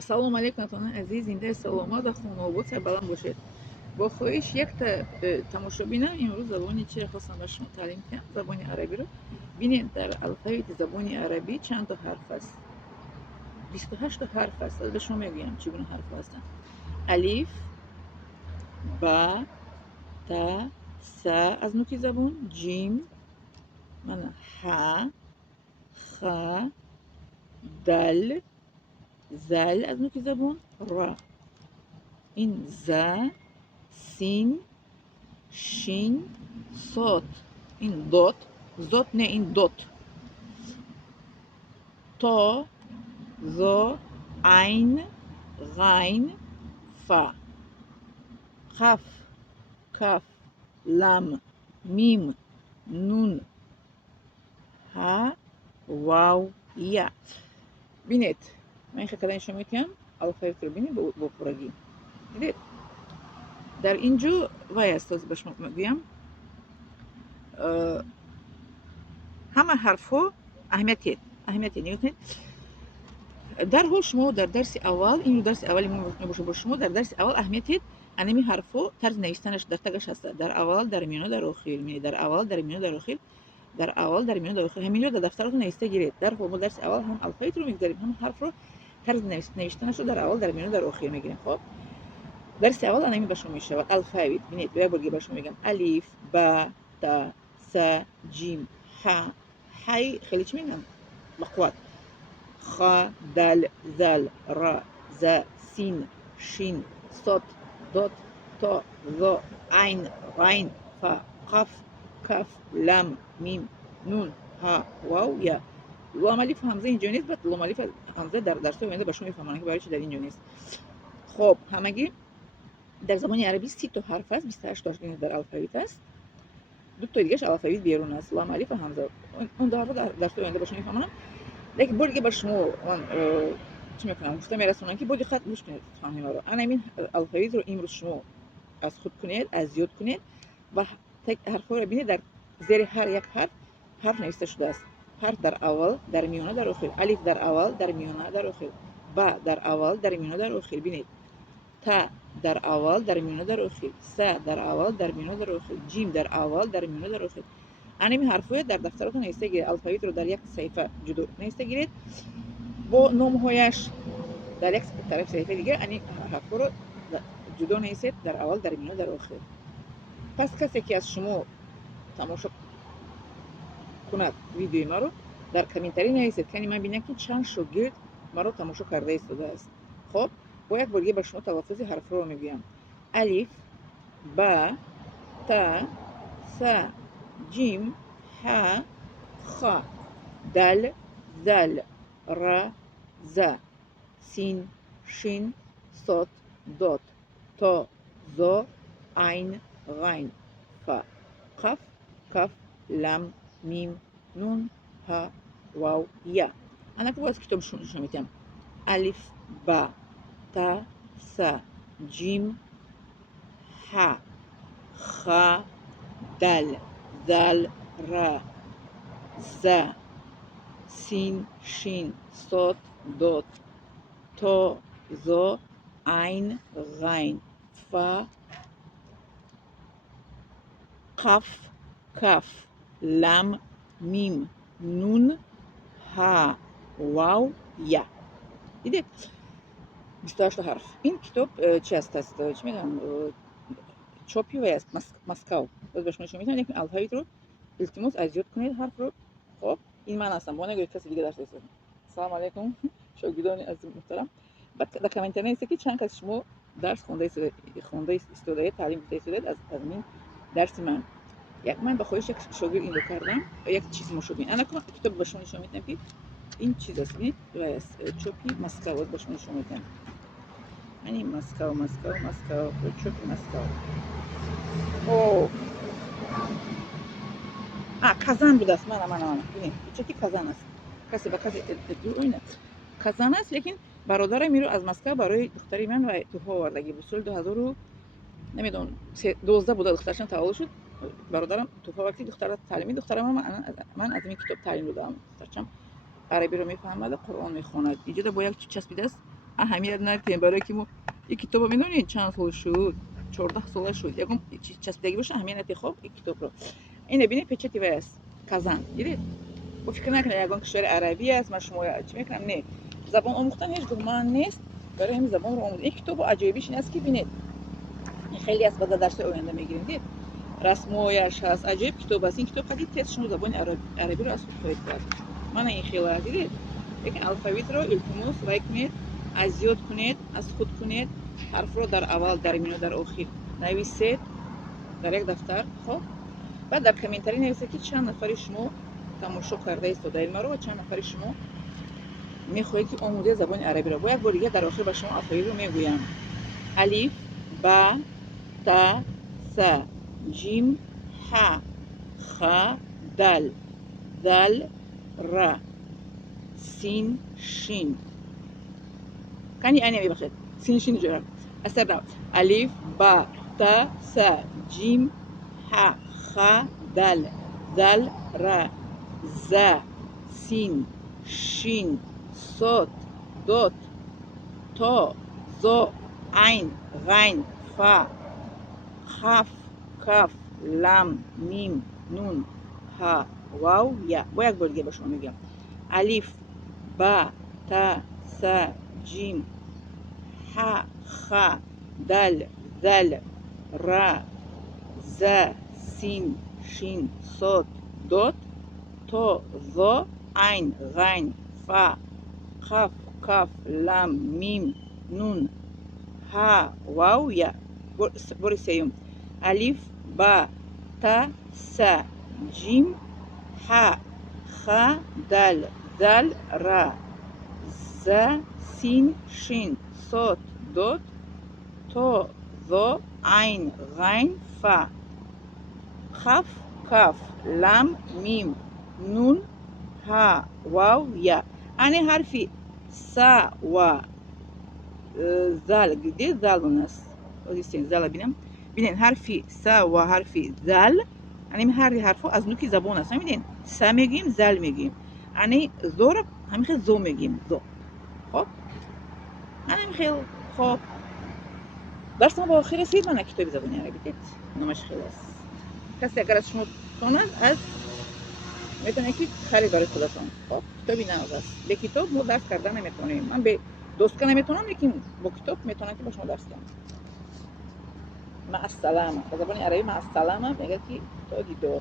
السلام علیکم دوستان عزیز. این در سلامت و خانواده سربلند باشید. با خواهش یک تماشابینم امروز زبانی چی خواستم به شما تعلیم کنم، زبان عربی رو. ببینید در الفبet زبان عربی چند تا حرف است؟ 28 تا حرف است. به شما میگم چگونه حرف هستند. الف، با، تا، س از نوک زبان، جیم، من ح، خ، دل، زل از نوک زبان، را. این ز، سین، شین، صاد. این دوت، زوت نه، این دوت. تا، ذا، عین، غین، فا. قف، کف، لام، میم، نون، ها، واو، یا. بینید من خیلی شما میتونم الفبet رو بینید با پرگی. بینید در اینجا وای است به شما میگم همه حرف ها اهمیت نگاه. در حال شما در درس اول، این درس اولی میباشه با شما. در درس اول اهمیت انمی حرفو طرز نوشتنش در تگش هست. در اول، در میانه، در آخر. می در اول، در میانه، در آخر. در اول، در میانه، در آخر. همین رو در دفترتون نوشته گیرید. در حال درس اول هم الفبet رو میگذاریم، هم حرف رو طرز نوشتنش رو در اول، در میانه، در آخر میگیریم. خب درس اول انمی به شما میشه الفبet. ببینید به بار به شما میگم الف، با، تا، س، جیم، ح. حی خیلی چی میگم بقوت. خ، دال، زال، را، ز، سین، شین، صاد، دات، تا، ذا، عین، غین، فا. قف، کف، لام، میم، نون، ها، واو، یا. لام الف همزه اینجا نیست. بعد لام الف همزه در درس آینده با شما میفهمونم که برای چی در اینجا نیست. خب همگی در زبان عربی 30 تا حرف است. 28 تاش در الفبet است. دو تا دیگه‌اش الفبet بیرون است. لام الف و همزه. اون دو رو در درس آینده با شما میفهمونم. لیکن بودی به شما من چی میکنم گفتم میرسونم که بودی خط گوش کنید فهمی رو. انا این الفبet رو امروز شما از خود کنید، از یاد کنید و تک حرف رو ببینید. در زیر هر یک حرف نوشته شده است. حرف در اول، در میانه، در آخر. الف در اول، در میانه، در آخر. با در اول، در میانه، در آخر. ببینید تا در اول، در میانه، در آخر. س در اول، در میانه، در آخر. جیم در اول، در میانه، در آخر. انمی حرف‌ها در دفترتون نوشته گیرید. الفبet رو در یک صفحه جدا نوشته گیرید با نام‌هایش. در یک طرف صفحه دیگه این حرف‌ها رو جدا نویسید در اول، در میانه، در آخر. پس کسی که از شما تماشا کند ویدیوی ما رو در کامنتاری نویسید که من ببینم که چند شاگرد ما رو تماشا کرده ایستاده است. خب با یک بار دیگه به شما تلفظ حرف رو میگم. الف، با، تا، س، جیم، ح، خ، دل، زل، را، ز، سین، شین، صاد، دات، تا، ذا، عین، غین، فا. قف، کف، لام، میم، نون، ها، واو، یا. انا که باز کتاب شما میتونم الف، با، تا، س، جیم، ح، خ، دل، زل، را، ز، سین، شین، صاد، دات، تا، ذا، عین، غین، فا. قف، کف، لام، میم، نون، ها، واو، یا. دیدید 28 حرف. این کتاب چی است؟ چی میگم چاپی و است مسکو. باز بهش نشون میدم. لیکن الفبet رو التماس از یاد کنید حرف رو. خب این من هستم. با نگاه کسی دیگه درس نیست. سلام علیکم شاگردان از محترم. در کامنت نویسید که چند کس شما درس خونده استفاده تعلیم گرفته از این درس من. من به خواهش یک شاگرد این رو کردم یک چیز مشابه. انا کتاب به شما نشون میدم که این چیز است. ببینید چاپی مسکو به شما نشون میدم. یعنی مسکو چاپی مسکو. اوه کازان بود است. من ببینید چکی کازان است. کسی با کسی اینه کازان است. لیکن برادر میرو از مسکو برای دختری من و توفا آوردگی بود. سال 2000 نمیدونم 12 بود دخترشون تولد شد. برادرم توفا وقتی دختر تعلیمی دخترم من از این کتاب تعلیم دادم. دخترم عربی رو میفهمد، قرآن میخواند. اینجا با یک چسبیده است اهمیت ندیم، برای که ما این کتاب میدونید چند سال شد، 14 ساله شد، یکم چسبیدگی باشه اهمیت ندیم. خب این کتاب رو این ببینید پچتی وست کازان دیدید. و فکر نکنید یگان کشور عربی است، من شما چی میکنم نه زبان آموختن هیچ گمان نیست، برای همین زبان رو آموزش. این کتاب عجیبیش این است که ببینید خیلی از بعد درس آینده میگیریم دید رسمویش هست، عجیب کتاب است. این کتاب خیلی تست شما زبان عربی رو از خود خواهید کرد. من این خیلی عزیزید لیکن الفابet رو التماس لایک کنید، از یاد کنید، از خود کنید، حرف رو در اول، در میان و در آخر نویسید در یک دفتر. خب بعد در کامنتاری نویسید که چند نفر شما تماشا کرده استاد علم رو و چند نفر شما میخواهید که آموزه زبان عربی رو. با یک بار دیگه در آخر به شما الفابet رو میگویم: الف، با، تا، ث، جیم، ح، خ، دال، ذال، را، سین، شین. کانی اینه میبخشید سین شین جورا اثر داو الف، با، تا، ث، جیم، ح، خ، دال، ذال، را، ز، سین، شین، صاد، دات، تا، ظا، عین، غین، فا، خاف، کاف، لام، میم، نون، ها، واو، یا. با یک بار دیگه به شما میگم: الف، با، تا، ث، جیم، ح، خ، دال، ذال، را، ز، سین، شین، صاد، دات، تا، ظا، عین، غین، فا، خاف، کاف، لام، میم، نون، ها، واو، یا. بار سیوم: الف، با، تا، ث، جیم، ح، خ، دال، ذال، را، ز، سین، شین، صاد، دات، تا، ظا، عین، غین، فا، خاف، کاف، لام، میم، نون، ها، واو، یا. ani harfi sa و زال دیدید زال است. اوزیستین زال ببینین حرفی سا و حرفی زال یعنی هر حرفو از نوک زبان است. میبینین سا میگیم زال میگیم، یعنی زور همین خیلی زو میگیم زو. خب همین خیلی خوب درس ما با آخر رسید. من کتاب زبانی عربی دید نامش خیلی است. کسی اگر از شما تونن از میتونه که خرید برای خودتون. خب کتابی نه است، به کتاب ما درس کردن نمیتونیم. من به دوست نمیتونم لیکن با کتاب میتونم که با شما درس کنم. مع السلامه به زبان عربی مع السلامه میگه که تا دیدار.